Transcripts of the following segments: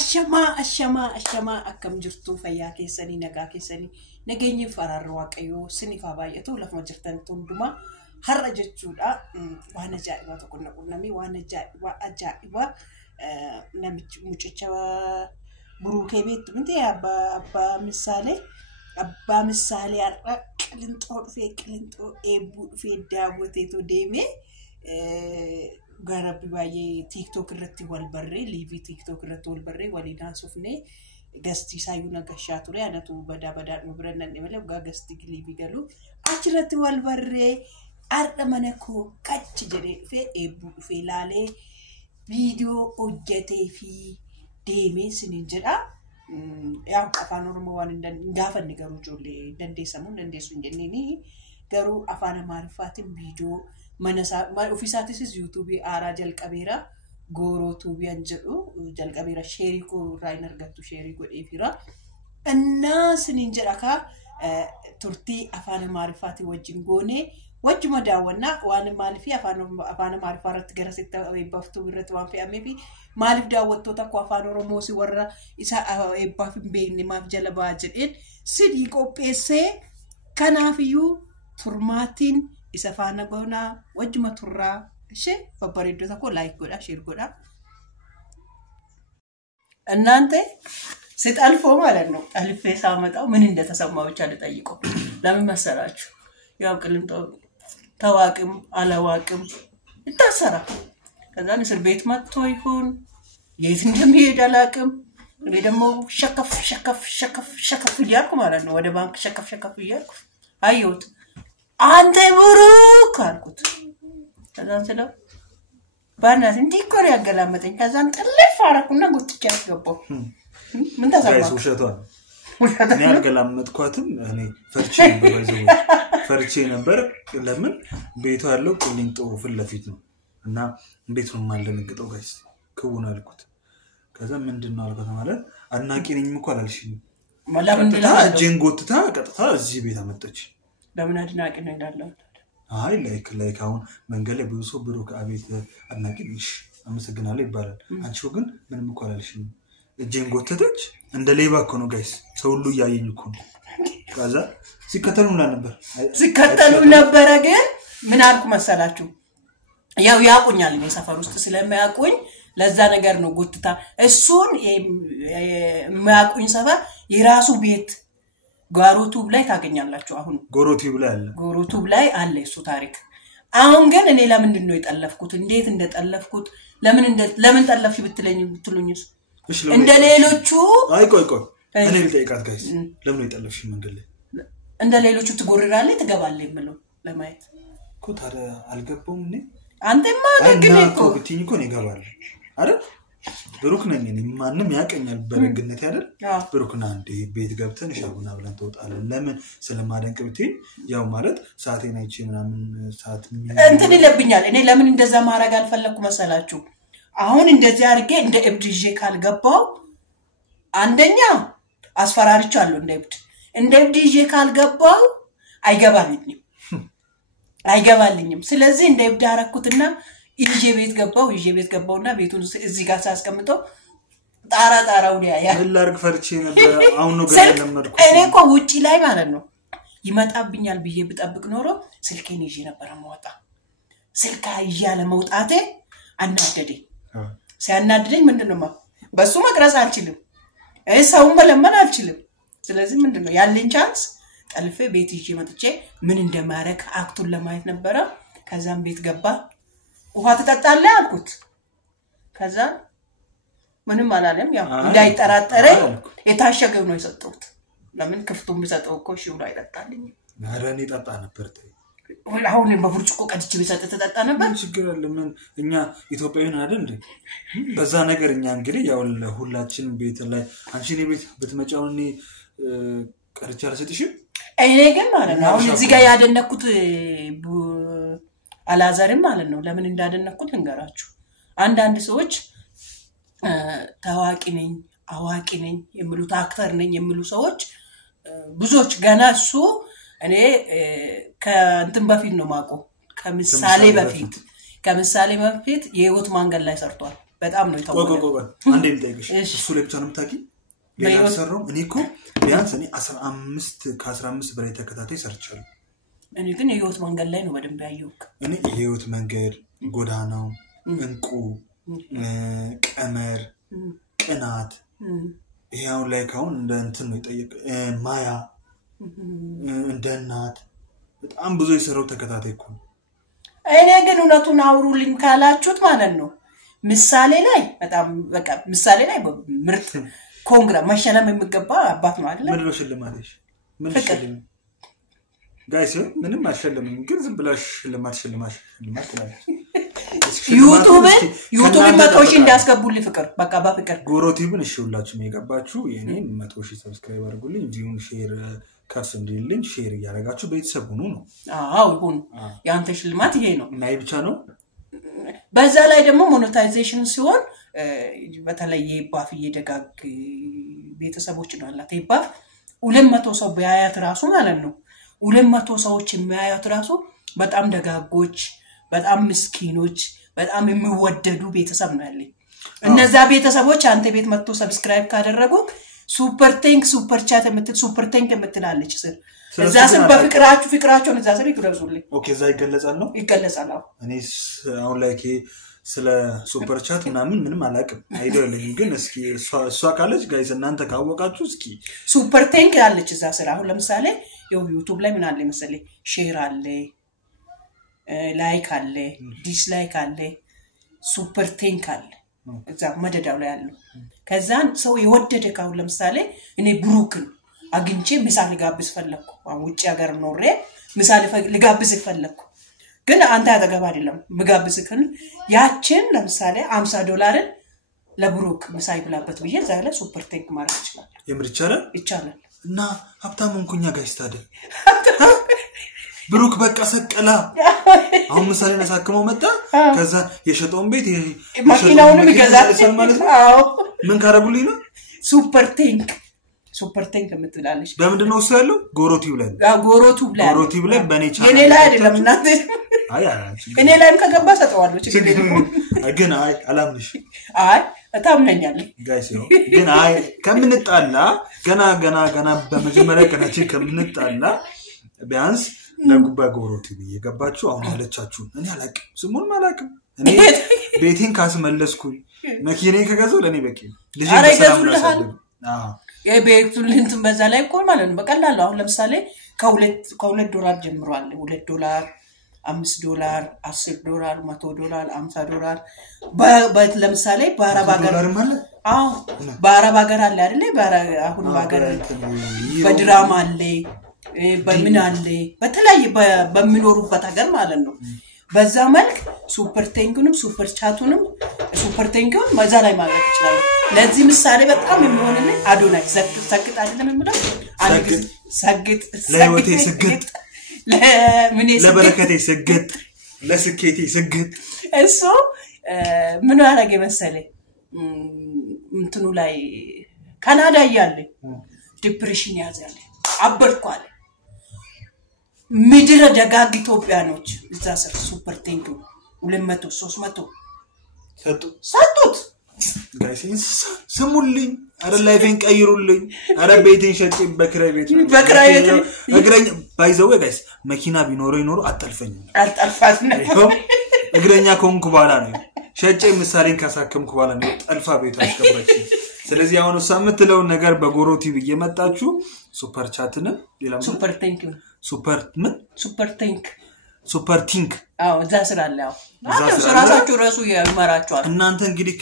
ashama akkam jirtu fayyaa keessanii nagaa keessanii nageenyi fararra waaqayyoo sinifa baay'atu lafuma jirtan hunduma har'a jechuudha waan ajaa'iba tokko naqunami waan ajaa'iba namichi mucicha buruukee beektu miti abba misaalee har'a qilintoo eebbuu dhufee daawwateetu deeme Garabi baay'ee TikTok irratti wal barree live TikTok irratti wal barree waliin sufne gasti saayuna gashaa ture anatu bada nu birannan malee gasti live galu achirratti wal barree arda manako kachi jedhe fe eebbu fe laalee video hojjetee fi deemee sinin jedha yaa afaan oromoo waan gaafanni garuu ijoollee dandeessu jenneni garuu afaan amaariffaatiin video manasa ofiisaatis YouTube aaraa jalqabeera gooroo tuubiyaan jedhu jalqabeera sheerii ko raayin argattu sheerii godheefira annasinin jedhaka turtii afaan amaariffaatii wajjin goone wajjuma daawwanna waan maalifi afaan amaariffaarratti garasitti eebbaftuu irratti waan fe'amee fi maaliif daawwattoota akka afaan oromoo si warra isa eebbaaf hin beekne maaf jala ba'aa jedheen sidii qopheessee kanaafiyyuu turmaatiin isa faana goona wajjuma turraa ishee babbareeddota ko like godha share godha እናንተ ሲጣልፎ ማለት ነው አልፌ ሳመጣው ምን እንደተሰማው ብቻ ልጠይቆ ለምን መሰራችሁ ያው ቅልንጦ ታዋቂም አላዋቂም ይታሰራ ከዛን እስር ቤት መጥቶ ይሁን የት እንደሚሄድ አላቅም እኔ ደግሞ ሸከፍ ይያልኩ ማለት ነው ወደ ባንክ ሸከፍ ይያልኩ አዩት አንተ ብሩክ አልኩት ከዛን ስለው ባናት እንዲኮር ያገላመጠኝ ከዛን ጥልፍ አረኩና ጉትቻ አስገባው ምን ተሰማው ውሸቷን እኔ ያገላመጥኳትም እኔ ፈርቼ ነበር ለምን ቤቱ ያለው ቁሊንጦ ፍለፊት ነው እና እንዴት ነው ማለንግጠው ጋይስ ከውን አልኩት ከዛ ምንድነው አልኩት ማለት አናቂ ነኝ እኮ አላልሽኝ ማላምንድላ ጀንጎትታ ቀጥታ እዚህ ቤት አመጣች ለምን አድናቂ ነው ይላል አይ ላይክ አሁን መንገለ ብዙ ሰው ብሩክ አቤት አድናቂ ነሽ አመሰግናለሁ ይባላል አንቺው ግን ምንም እኮ አላልሽኝ ጀንጎተተች እንደ ሌባ እኮ ነው ጋይስ ሰው ሁሉ ያየኝ እኮ ነው ከዛ ሲከተሉ ነበር ግን ምን አልኩ መሰላችሁ ያው ያቁኛል ነው ሰፈር ውስጥ ስለማያቁኝ ለዛ ነገር ነው ጉትታ እሱን የማያቁኝ ሰፈር የራሱ ቤት ጎሮቱብ ላይ ታገኛላችሁ አሁን ጎሮቱብ ላይ አለ እሱ ታሪክ አሁን ግን እኔ ለምንድን ነው የጠለፍኩት እንዴት እንደጠለፍኩት ለምን ጠለፍሽ ብትሉኝስ እንደ ሌሎቹ አይ ቆይ እኔ ልጠይቃት ጋይስ ለምን የጠለፍሽ መንገድ ላይ እንደ ሌሎቹ ትጎርራለህ ትገባለህ የምለው ለማየት እኮ ታዲያ አልገባውም እኔ አንተማ ደግኔ እኮ ብትኝ እኮ ነው ይገባል አይደል ብሩክ ነኝ እኔ ማንንም ያቀኛል በረግነት አይደል ብሩክና እንዴ ቤት ገብተን ሻቡና ብለን ተወጣለን ለምን ስለማደንቅ ብትኝ ያው ማለት ሰዓቴን አይቼ ምናምን ሰዓት እንትን ይለብኛል እኔ ለምን እንደዛ ማረግ አልፈለኩ መሰላችሁ አሁን እንደዚህ አርጌ እንደ እብድጄ ካልገባው አንደኛ አስፈራርቻለሁ እንደ እብድጄ ካልገባው አይገባልኝም ስለዚህ እንደ እብድ አረኩትና ይዤ ቤት ገባውና ቤቱን እዚህ ጋር ሳስቀምጠው ጣራው ያ ለርግ ፈርቼ ነበር አሁን ነው ገና ለመድኩ እኔ እኮ ውጪ ላይ ማለት ነው ይመጣብኛል ብዬ ብጠብቅ ኖሮ ስልኬን ይዤ ነበር ማውጣ ስልካ ይያለ መውጣቴ አናደደኝ ሲያናደደኝ ምንድነው በሱ መቅረጽ አልችልም ሰውን መለመን አልችልም ስለዚህ ምንድነው ያለኝ ቻንስ ጠልፌ ቤት ይዤ መጥቼ ምን እንደማረክ አክቱን ለማየት ነበር ከዛም ቤት ገባ ውሃ ተጠጣለህ አልኩት ከዛ ምንም አላለም ያው እንዳይጠራጠረኝ የታሸገው ነው የሰጠሁት ለምን ክፍቱን ቢሰጠው እኮ እሺ ብሎ አይጠጣልኝ ማረኒ ጠጣ ነበር አሁን በብርጭቆ ቀድቼ ቢሰጥ ተጠጣ ነበር ችግር ለምን እኛ ኢትዮጵያውያን አይደል እንዴ በዛ ነገር እኛ እንግዲህ ያው ለሁላችን ቤት ላይ አንቺኔ ቤት ብትመጫውኒ ቀርቻ አልሰጥሽ እኔ ግን ማለት ነው አሁን እዚህ ጋር ያደነኩት አላዛርም ማለት ነው ለምን እንዳደነኩት እንገራችሁ አንዳንድ ሰዎች ታዋቂ ነኝ አዋቂ ነኝ የሚሉት አክተር ነኝ የሚሉ ሰዎች ብዙዎች ገና እሱ እኔ ከእንትን በፊት ነው ማቆ ከምሳሌ በፊት የህይወት ማንገድ ላይ ሰርቷል በጣም ነው የተወደደ ቆቆቆ አንዴ ልጠይቅሽ እሱ ላይ ብቻ ነው የምታውቂ ሌላ ሰራው እኔ እኮ ቢያንስ እኔ 15 ከ15 በላይ ተከታታይ ሰርቻለሁ እኔ ግን የህይወት መንገድ ላይ ነው በደንብ ያየሁት እኔ የህይወት መንገድ ጎዳናው እንቁ ቀመር ቅናት ይሄው ላይ ካሁን እንደ እንትን ነው ይጠይቅ ማያ እንደ እናት በጣም ብዙ የሰራው ተከታታይ እኮ እኔ ግን እውነቱን አውሩልኝ ካላችሁት ማለት ነው ምሳሌ ላይ በጣም በቃ ምሳሌ ላይ ምርጥ ኮንግራ ማሻለም የሚገባ አባት ነው አይደል ምን ነው ሽልማትሽ ምን ሽልም ጋይስ ምንም አሸለምም ግን ዝም ብላሽ ሽልማት ዩቲዩብ መቶሽ እንዲያስገቡልኝ ፍቅር በቃ በፍቅር ጎሮቲብን እሺ ሁላችሁም የገባችሁ የኔን 100,000 ሰብስክራይብ አድርጉልኝ ቪውን ሼር ካስ እንዲልኝ ሼር ያደርጋችሁ ቤተሰብ ሁኑ ነው አዎ ይሁን ያንተ ሽልማት ይሄ ነው ናይ ብቻ ነው በዛ ላይ ደግሞ ሞኔታይዜሽን ሲሆን በተለይ ይባፍ እየደጋግ ቤተሰቦች ነው አላት ይባፍ 200 ሰው በያያት ራሱ ማለት ነው 200 ሰዎች የሚያያት ራሱ በጣም ደጋጎች በጣም ምስኪኖች በጣም የሚወደዱ ቤተሰብ ነው ያለኝ እነዛ ቤተሰቦች አንተ ቤት መጥቶ ሰብስክራይብ ካደረጉ ሱፐር ቴንክ ሱፐር ቻት ሱፐር ቴንክ የምትላለች ስር እዛ ስም ፍቅራቸውን እዛ ስር ይግለጹልኝ ኦኬ እዛ ይገለጻል ነው ይገለጻል እኔ አሁን ላይ ስለ ሱፐር ቻት ምንም አላውቅም አይደለም ግን እስኪ እሷ ካለች ጋይስ እናንተ ካወቃችሁ እስኪ ሱፐር ቴንክ ያለች እዛ ስራ አሁን ለምሳሌ ዩቲዩብ ላይ ምን አለ መሰለኝ ሼር አለ ላይክ አለ ዲስላይክ አለ ሱፐር ቴንክ አለ እዛ መደዳው ላይ ያለው ከዛን ሰው የወደደ ካው ለምሳሌ እኔ ብሩክን አግኝቼ ምሳሌ ጋብዝ ፈለኩ አሁን ውጪ ሀገር ኖሬ ምሳሌ ልጋብዝ ፈለኩ ግን አንተ ያጠገብ አይደለም መጋብዝከን ያችን ለምሳሌ $50 ለብሩክ ምሳይ ብላበት ብዬ ዛለ ሱፐር ቴንክ ማድረግ ይችላል የምር ይቻላል እና ሀብታም እንኩኛ ጋይስ ታዲያ ብሩክ በቃ ሰቀላ አሁን ምሳሌ ነሳከመው መጣ ከዛ የሸጠውን ቤት ማኪናውን ይገዛል አዎ ምን ካረጉልኝ ነው ሱፐር ቴንክ የምትላለች በምንድነው እሱ ያለው ጎሮቲው ላይ በኔ ቻናል የኔ ላይ አይደለም እናንተ አይ እኔ ላይም ከገባ ሰጠዋለሁ ችግር ግን አላምንሽ ታምነኛል ጋይስ ግን ከምንጣላ ገና በመጀመሪያ ቀናችን ከምንጣላ ቢያንስ ለጉባ ጎሮቲው እየገባችሁ አሁን ያለቻችሁ እኔ አላቅም ስሙን ማላቅም እኔ ቤቴን ካስመለስኩኝ መኪናዬን ከገዛው ለኔ በቂ ልጅ ተሰራም የቤቱን እንትን በዛ ላይ እኮ ማለት ነው በቀላሉ አሁን ለምሳሌ $2 ጀምሯል $2 $5 $10 $100 $50 ለምሳሌ በአረብ ሀገር አዎ በአረብ ሀገር አለ አይደል አሁን በአገር በድራማ አለ በምን አለ በተለያየ በሚኖሩበት ሀገር ማለት ነው በዛ መልክ ሱፐር ቴንኩንም ሱፐር ቻቱንም ሱፐር ቴንኩን ማዛ ላይ ማድረግ ይችላል ለዚህ ምሳሌ በጣም የሚሆንልኝ አዶናይ ሰግጥ አይደለም የምለው ሰግጥ ለህይወቴ ሰግጥ ለበረከቴ ሰግጥ ለስኬቴ ሰግጥ እሱ ምን ያረገ መሰለኝ እንትኑ ላይ ካናዳ ያለ ዲፕሬሽን ያዛለ አበርኳለ ምድረ ደጋግ ኢትዮጵያኖች እዛ ሰር ሱፐር ቴንክ 200 300 ሰጡት ጋይስ ስሙልኝ አረ ላይፌን ቀይሩልኝ አረ ቤቴን ሸጬ በክራይ ቤት እግረኛ ባይዘው ጋይስ መኪና ቢኖር አጣልፈኝ እግረኛ ኮንኩ ባላ ነው ሸጬ ምሳሌን ካሳከምኩ ባላ ነው ጠልፋ ቤት አስቀባች ስለዚህ አሁን ሳምንትለው ነገር በጎሮቲቭ እየመጣችሁ ሱፐር ቻትን ሌላም ሱፐር ቴንክ ሱፐር ቲንክ አዎ እዛ ስራለው ራሳችሁ ራሱ ያማራችኋል እናንተ እንግዲህ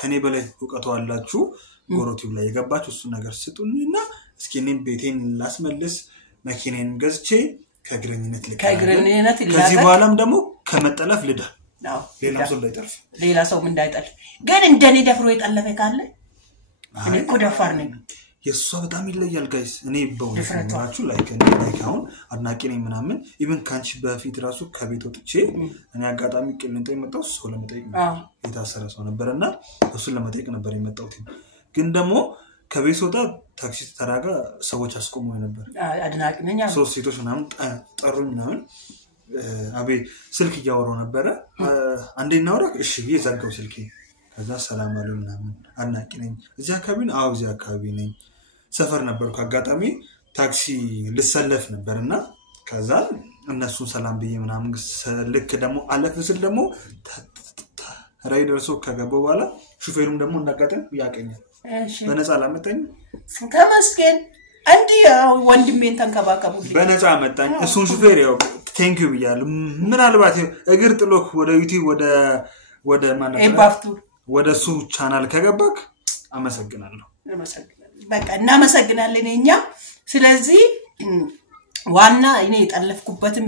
ከኔ በላይ ዕውቀቱ አላችሁ ጎሮቲቭ ላይ የገባችሁ እሱ ነገር ስጡኝና እስኪ እኔን ቤቴን ላስመልስ መኪናን ገዝቼ ከግረኝነት ከዚህ በኋላም ደግሞ ከመጠለፍ ልዳ ሌላ ሰው ምን እንዳይጠልፍ ግን እንደኔ ደፍሮ የጠለፈ ካለ እኔ እኮ ደፋር ነኝ የሷ በጣም ይለያል ጋይስ እኔ በውስጣችሁ ላይክ አሁን አድናቂ ነኝ ምናምን ኢቭን ካንቺ በፊት ራሱ ከቤት ወጥቼ እኔ አጋጣሚ ቅልንጦ የመጣው ሰው ለመጠየቅ የታሰረ ሰው ነበርና እሱን ለመጠየቅ ነበር የመጣው ግን ደግሞ ከቤት ወጣ ታክሲ ተራጋ ሰዎች አስቆመው ነበር አድናቂ ነኝ ሶስት ሴቶች ምናምን ጠሩኝ ምናምን አቤ ስልክ እያወራው ነበር አንዴ እናወራ እሺ ይዘጋው ስልኬ ከዛ ሰላም አለው ምናምን አናቂ ነኝ እዚህ አካባቢ ነው አው እዚህ አካባቢ ነኝ ሰፈር ነበርኩ አጋጣሚ ታክሲ ልሰለፍ ነበርና ከዛ እነሱን ሰላም ብዬ ምናምን ልክ ደግሞ አለፍ ስል ደግሞ ራይደርሶ ከገባው በኋላ ሹፌሩም ደግሞ እንዳጋጠም ያቀኛል በነፃ ላመጣኝ ተመስገን አንዲ ወንድሜን ተንከባከቡልኝ በነፃ አመጣኝ እሱን ሹፌር ያው ቴንክ ዩ ብያለሁ ምናልባት እግር ጥሎክ ወደ ዩቲዩብ ወደ ማነው ኤባፍቱ ወደ ሱ ቻናል ከገባክ አመሰግናለሁ በቃ እናመሰግናለን እኛ ስለዚህ ዋና እኔ የጠለፍኩበትን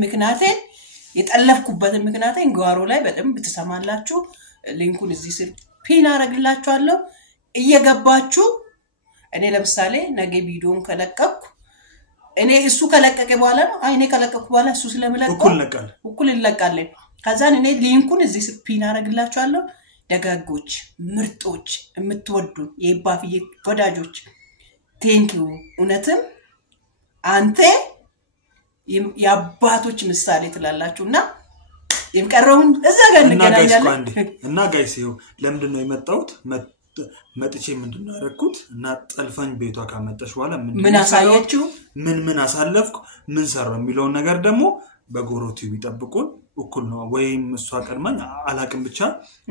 ምክንያቴን ጓሮ ላይ በደንብ ተሰማላችሁ ሊንኩን እዚህ ስር ፒን አረግላችኋለሁ እየገባችሁ እኔ ለምሳሌ ነገ ቪዲዮን ከለቀቅኩ እኔ እሱ ከለቀቀ በኋላ ነው አይኔ ከለቀቅኩ በኋላ እሱ ስለምለቀው እኩል እንለቃለን ከዛን እኔ ሊንኩን እዚህ ስር ፒን አረግላችኋለሁ ደጋጎች ምርጦች የምትወዱ የባፍዬ ወዳጆች ቴንኪው እውነትም አንተ ያባቶች ምሳሌ ትላላችሁና የምቀረውን እዛ ጋር እንገናኛለን እና ጋይስ ይኸው ለምንድን ነው የመጣሁት መጥቼ ምንድነው ያደረኩት እና ጠልፈኝ ቤቷ ካመጣሽ በኋላ ምን አሳየችው ምን አሳለፍኩ ምን ሰራው የሚለው ነገር ደግሞ በጎሮቲው ይጠብቁን እኩል ነው ወይም እሷ ቀድማኝ አላቅም ብቻ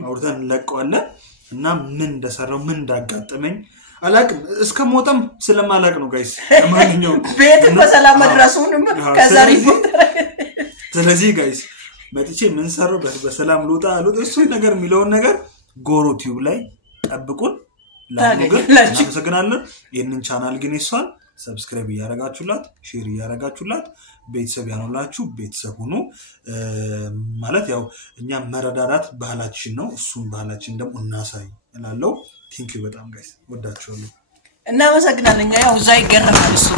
አውርተን ለቀዋለን እና ምን እንደሰራው ምን እንዳጋጠመኝ አላቅም እስከ ሞተም ስለማላቅ ነው ጋይስ ለማንኛውም ቤት በሰላም መድረሱንም ከዛ ሪፖርት ስለዚህ ጋይስ መጥቼ ምን ሰራው በሰላም ሉጣ እሱ ነገር የሚለውን ነገር ጎሮቲው ላይ ጠብቁን ለማመሰግናለን ይሄንን ቻናል ግን ይሷል ሰብስክራይብ ያረጋችሁላት ሼር ያረጋችሁላት ቤተሰብ ያኖላችሁ ቤተሰብ ሆኖ ማለት ያው እኛ መረዳዳት ባህላችን ነው እሱን ባህላችን ደግሞ እናሳይ እላለሁ ቴንክ ዩ በጣም ጋይስ ወዳችኋለሁ እናመሰግናለን ያው እዛ ይገረማል እሱ